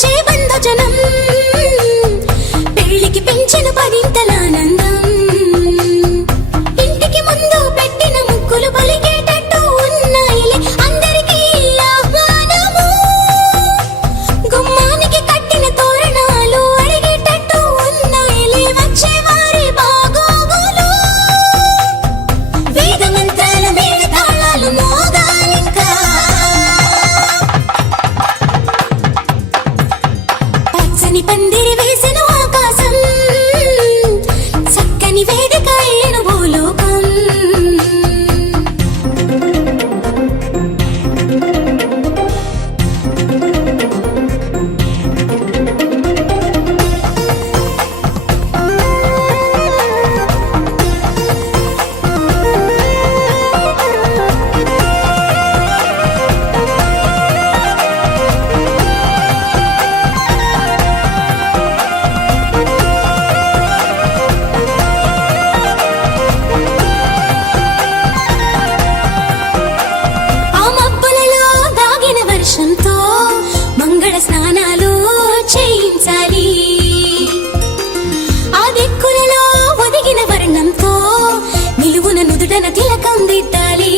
దంచే బంధజనం పెళ్లికి పెంచెను పదింతలానందం ఇంటికి ముందు పెట్టిన ముక్కులు పలికేటట్టు ఉన్నాయిలే అందరికీ ఆహ్వానము గుమ్మానికి కట్టిన తోరణాలు అడిగేటట్టు ఉన్నాయిలే వచ్చేవారి బాగోగులు వేద మంత్రాల మేళ తాళాలు మోగాలింకా పచ్చని పందిరి వేసెను ఆకాశం చక్కని వేదిక అయిన భూలోకం ఆ మబ్బులలో దాగిన వర్షంతో మంగళ స్నానాలు చేయించాలి ఆ దిక్కులలో ఒదిగిన వర్ణంతో నిలువున నుదుటన తిలకం దిద్దాలి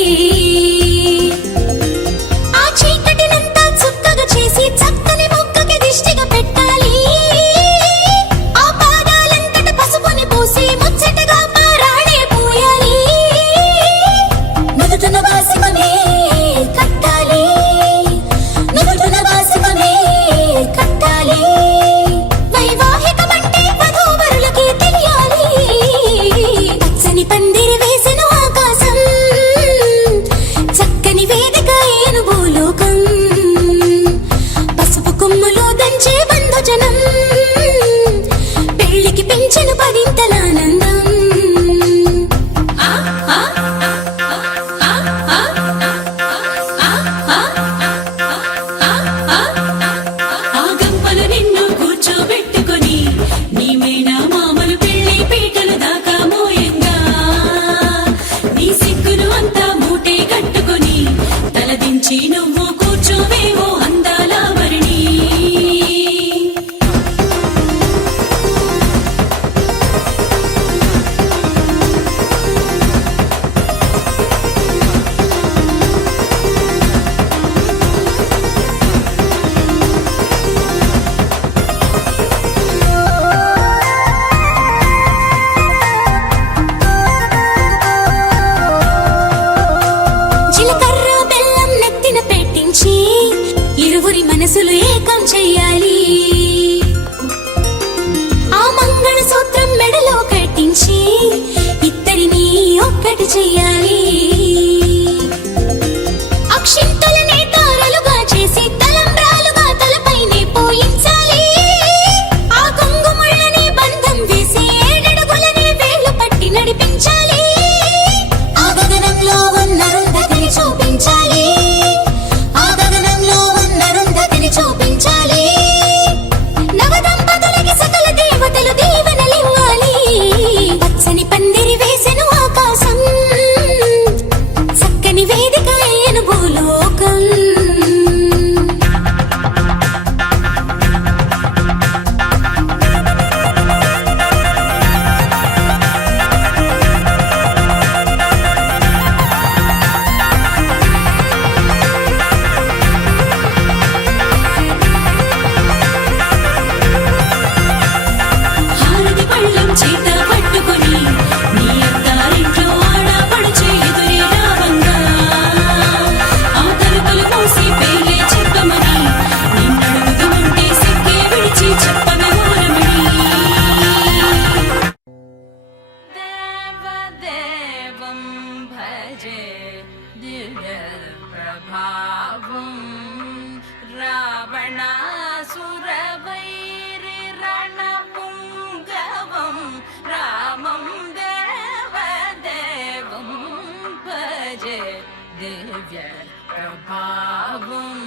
ఆ చీకటినంతా చుక్కగా చేసి చక్కని మొక్కకి దిష్టిగా పెట్టాలి ఆ పాదాలంతట పసుపుని పూసి ముచ్చటగా పారాడే పూయాలి నుదుటన వాసిమనే కట్టాలి నుదుటన వాసిమనే కట్టాలి వైవాహికమంటే వధూవరులకి తెలియాలి పచ్చని పందిరి వేసెను ఆకాశం చక్కని వేదిక అయిన భూలోకం పసుపు కొమ్ములు దంచే బంధుజనం పెళ్లికి పెంచెను పదింతలానందం ఆ గంపలు నిన్ను కూర్చోబెట్టుకొని నీ మేనా మామలు పెళ్లి పీటలు దాకా మోయంగా నీ సిగ్గును అంతా మూటే కట్టుకొని తలదించి నువ్వు కూర్చోవేవో అందాల వరిణి జీలకర్ర బెల్లం నెత్తిన పెట్టించి ఇరువురి మనసులు ఏకం చెయ్యాలి ఆ మంగళ సూత్రం మెడలో కట్టించి ఇద్దరిని ఒక్కటి చెయ్యాలి అక్షింతలనే తారలుగా చేసి తలంబ్రాలుగా తలపైనే పోయించాలి ఆ కొంగుముళ్ళని బంధం వేసి ఏడడుగులనే వేళ్లు పట్టి నడిపించాలి ఆ గగనంలో ఉన్న రుంధతిని చూపించాలి ఆ గగనంలో ఉన్న రుంధతిని చూపించాలి నవదంపతులకి సకల దేవతలు దీవెనలివ్వాలి పచ్చని పందిరి వేసెను ఆకాశం చక్కని వేదిక అయిన భూలోకం హారతి పళ్ళం చేత పట్టుకొని నీ అత్తారింట్లో ఆడపడుచు ఎదురే రావంగా ఆ తలుపులు మూసి పేర్లే చెప్పమని నిన్నడుగుతుంటే సిగ్గే విడిచి చెప్పవే ఓరమణి దేవదేవం భజే దివ్య ప్రభావం రావణాసురవైరి రణపుంగవం రామం దేవదేవం భజే దివ్య ప్రభావం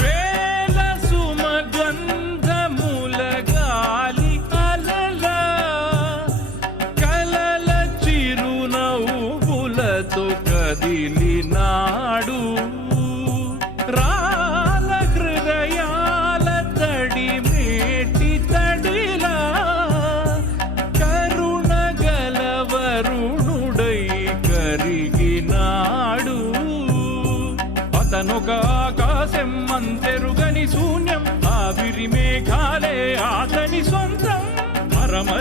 వేల సుమగంధముల గాలి అలల కలల చీ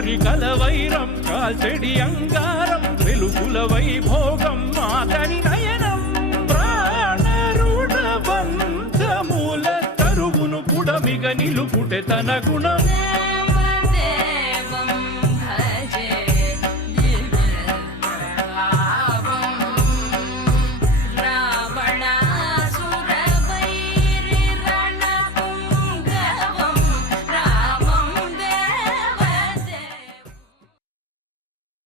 కోరికల వైరం కాల్చెడి అంగారం వెలుగుల వైభోగం మాతని నయనం ప్రాణరుణ బంధముల తరువును పుడమిగ నిలుపుటె తన గుణం